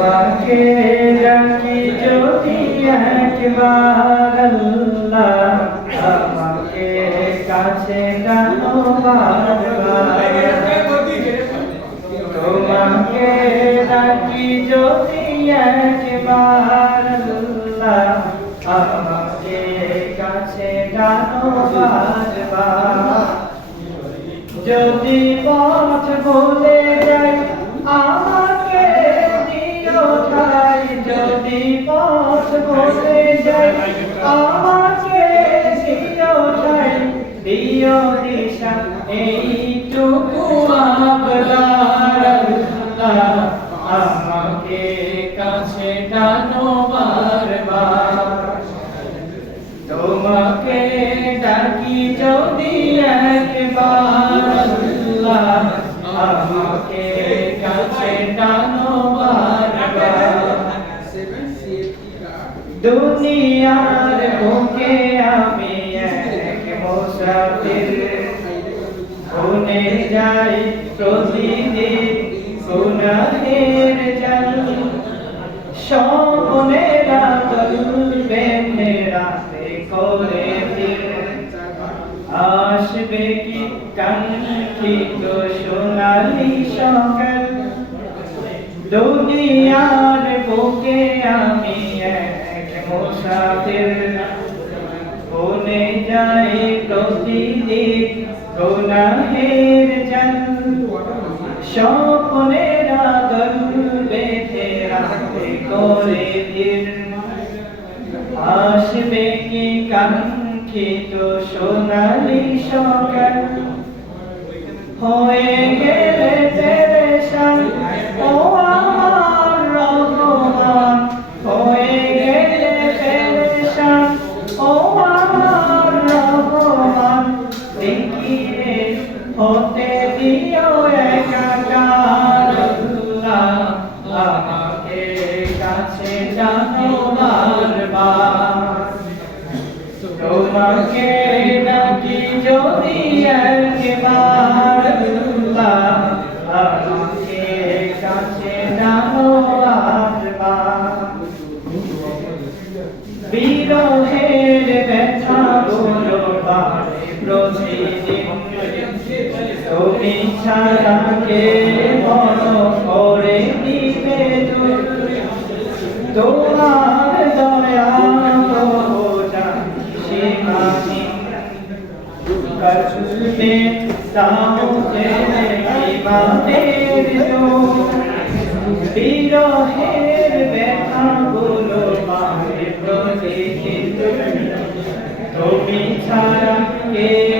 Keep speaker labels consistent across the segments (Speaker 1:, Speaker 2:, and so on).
Speaker 1: তোমাকে ডাকি যদি একবার আল্লাহ আমাকে কাছে টানো বারবার তোমাকে ডাকি যদি একবার আল্লাহ আমাকে কাছে টানো বারবার যদি পথ ভুলে যাই ভুলে যাই আমাকে দিও ঠাই দিও দিশা এইটুকু আবদার আল্লাহ আমাকে কাছে টানো বারবার। তোমাকে ডাকি যদি একবার আল্লাহ দুনিয়ার বুকে আমি এক মুসাফির শুনে যাই প্রতিদিন গুনাহের জল। স্বপ্নেরা গলবে রাতে করে আসবে কি কাঙ্ক্ষিত সোনালি সকাল? দুনিয়ার বুকে আমি এক মুসাফির যাই প্রতিদিন গুনাহের জল স্বপ্নেরা গলবে রাতে করে দিন। আসবে কি কাঙ্ক্ষিত সোনালি সকাল? হয়ে গেলে পেরেশান ও হতে দিও একাকার আল্লাহ আমাকে কাছে জানো বারবার। তোমাকে ডাকি যদি একবার আল্লাহ আমাকে কাছে জানো বিরহের ব্যথা গুলো বাড়ে তুমি ছাড়া কে মন করে দূর তোমার দয়া দাও জেনে ইমানের জোর। বিরহের ব্যথা গুলো মারে প্রতিদিন। তুমি ছাড়া কে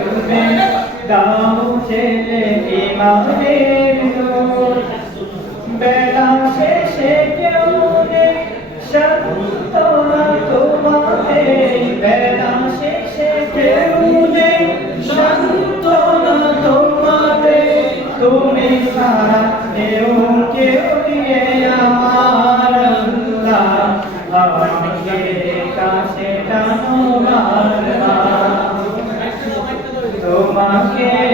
Speaker 1: করবে দাও বেলা শেষে তোমাকে